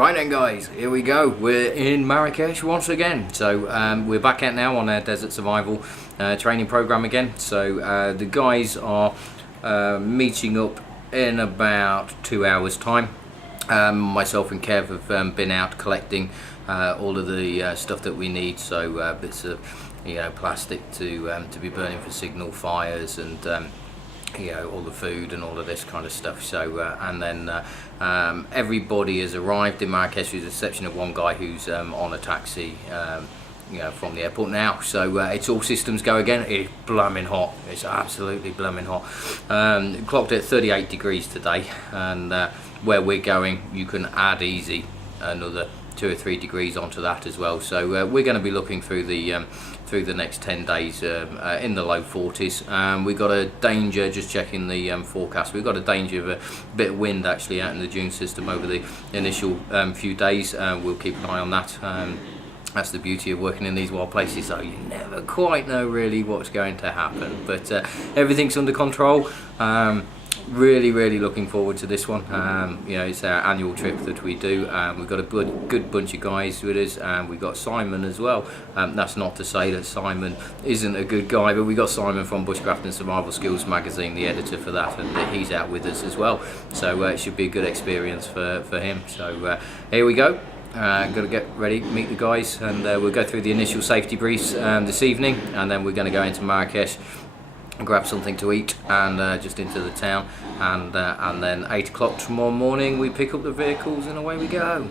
Right then guys, here we go. We're in Marrakesh once again. So we're back out now on our desert survival training program again. So the guys are meeting up in about 2 hours time. Myself and Kev have been out collecting all of the stuff that we need. So bits of plastic to be burning for signal fires, and all the food and all of this kind of stuff. So and then everybody has arrived in Marrakesh with the exception of one guy who's on a taxi from the airport now. So it's all systems go again. It's blooming hot. It's absolutely blooming hot. Clocked at 38 degrees today, and where we're going you can add easy another 2 or 3 degrees onto that as well. So we're going to be looking through the next 10 days in the low 40s. We've got a danger, just checking the forecast, we've got a danger of a bit of wind actually out in the dune system over the initial few days. We'll keep an eye on that. That's the beauty of working in these wild places, so you never quite know really what's going to happen, but everything's under control. Really looking forward to this one. It's our annual trip that we do. We've got a good bunch of guys with us, and we've got Simon as well. That's not to say that Simon isn't a good guy, but we got Simon from Bushcraft and Survival Skills magazine, the editor for that, and he's out with us as well. So it should be a good experience for him. So here we go. Got to get ready, meet the guys, and we'll go through the initial safety briefs this evening, and then we're going to go into Marrakesh, grab something to eat, and just into the town, and then 8 o'clock tomorrow morning we pick up the vehicles and away we go.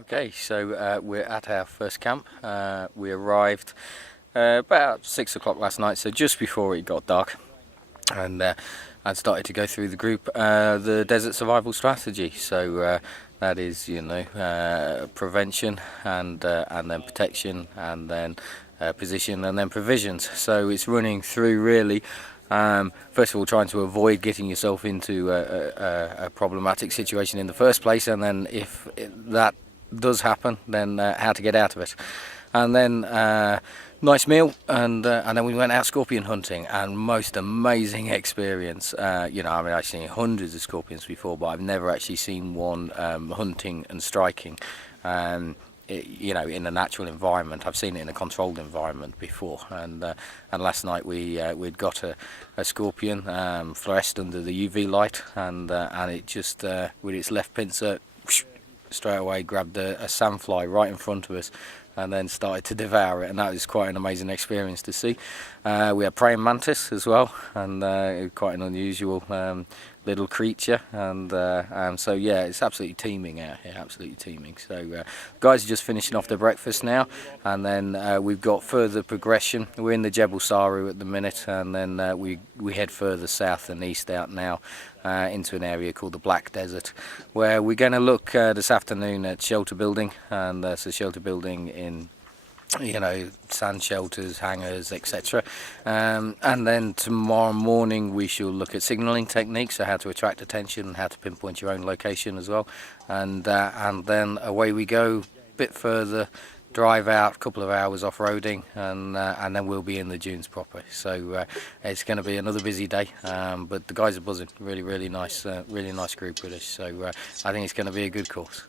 Okay, so we're at our first camp. We arrived about 6 o'clock last night, so just before it got dark, and I started to go through the group the desert survival strategy. So that is, prevention, and then protection, and then position, and then provisions. So it's running through really. First of all, trying to avoid getting yourself into a problematic situation in the first place, and then if that does happen, then how to get out of it. And then nice meal, and then we went out scorpion hunting, and most amazing experience. I've seen hundreds of scorpions before, but I've never actually seen one hunting and striking. In a natural environment. I've seen it in a controlled environment before, and last night we'd got a scorpion fluoresced under the UV light, and it just with its left pincer straight away grabbed a sandfly right in front of us, and then started to devour it, and that was quite an amazing experience to see. We had praying mantis as well, and quite an unusual little creature, and so yeah, it's absolutely teeming out here, absolutely teeming. So guys are just finishing off their breakfast now, and then we've got further progression. We're in the Jebel Saru at the minute, and then we head further south and east out now into an area called the Black Desert, where we're going to look this afternoon at shelter building, and so shelter building in sand shelters, hangars, etc. And then tomorrow morning we shall look at signalling techniques, so how to attract attention and how to pinpoint your own location as well. And then away we go, a bit further, drive out, a couple of hours off-roading, and then we'll be in the dunes proper. So it's going to be another busy day, but the guys are buzzing. Really nice group with us. So I think it's going to be a good course.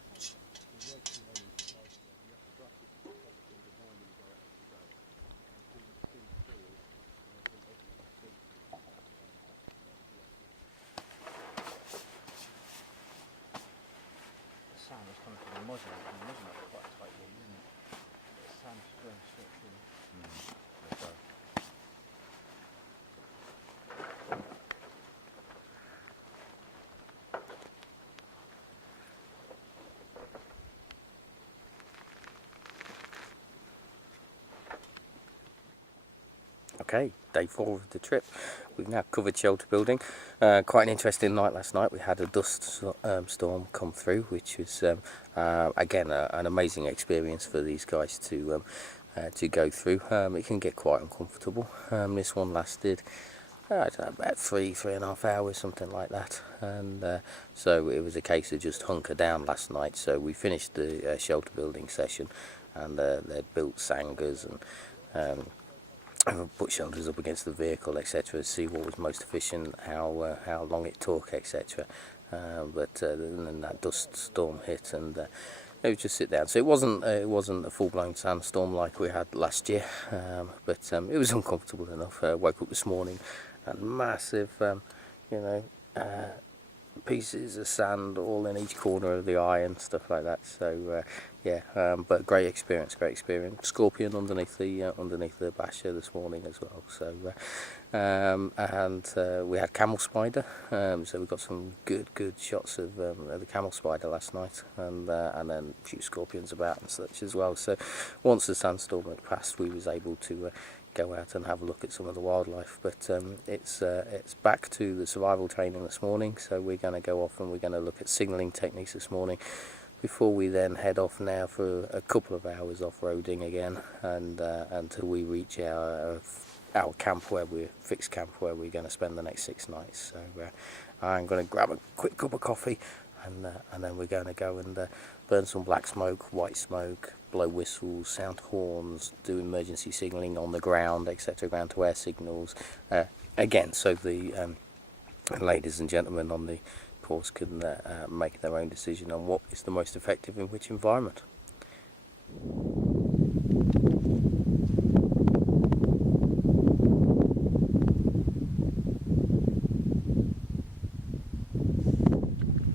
Okay, day 4 of the trip. We've now covered shelter building. Quite an interesting night last night. We had a dust storm come through, which was again an amazing experience for these guys to go through. It can get quite uncomfortable. This one lasted about 3.5 hours, something like that, and so it was a case of just hunker down last night. So we finished the shelter building session, and they'd built sangars and put shoulders up against the vehicle, etc., see what was most efficient, how long it took, etc. But then that dust storm hit, and it was just sit down. So it wasn't a full-blown sandstorm like we had last year, but it was uncomfortable enough. Woke up this morning and massive, you know, pieces of sand all in each corner of the eye and stuff like that. So yeah, but great experience. Scorpion underneath the basher this morning as well. So and we had camel spider. So we got some good shots of the camel spider last night, and then a few scorpions about and such as well. So once the sandstorm had passed, we was able to go out and have a look at some of the wildlife. But it's back to the survival training this morning, so we're going to go off and we're going to look at signalling techniques this morning before we then head off now for a couple of hours off-roading again, and until we reach our camp, fixed camp where we're going to spend the next 6 nights. So I'm going to grab a quick cup of coffee, and then we're going to go and burn some black smoke, white smoke, blow whistles, sound horns, do emergency signalling on the ground, etc., ground to air signals, again, so the ladies and gentlemen on the course can make their own decision on what is the most effective in which environment.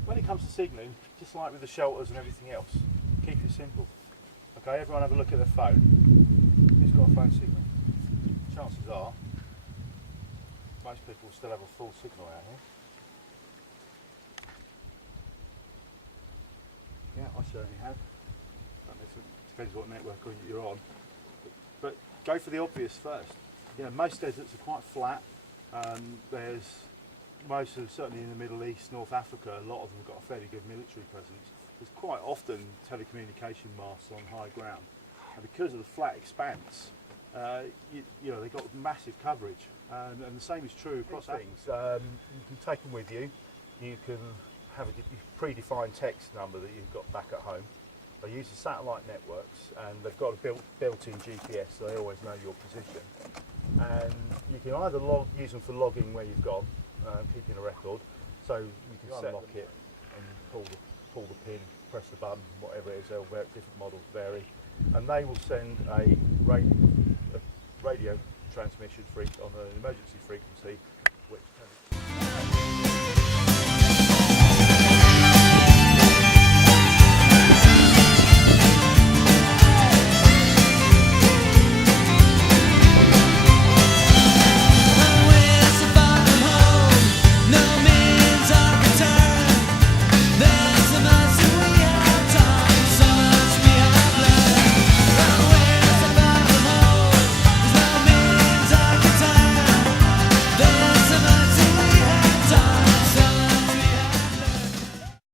When it comes to signalling, just like with the shelters and everything else, keep it simple. Okay, everyone have a look at their phone. Who's got a phone signal? Chances are most people still have a full signal out here. Yeah, I certainly have. Depends what network you're on. But go for the obvious first. You know, most deserts are quite flat. Certainly in the Middle East, North Africa, a lot of them have got a fairly good military presence. There's quite often telecommunication masts on high ground, and because of the flat expanse, you know, they've got massive coverage, and the same is true across things. You can take them with you. You can have a predefined text number that you've got back at home. They use the satellite networks, and they've got a built-in GPS, so they always know your position. And you can either use them for logging where you've gone, keeping a record, so you can unlock it and pull the pin, press the button, whatever it is. Different models vary, and they will send a radio transmission on an emergency frequency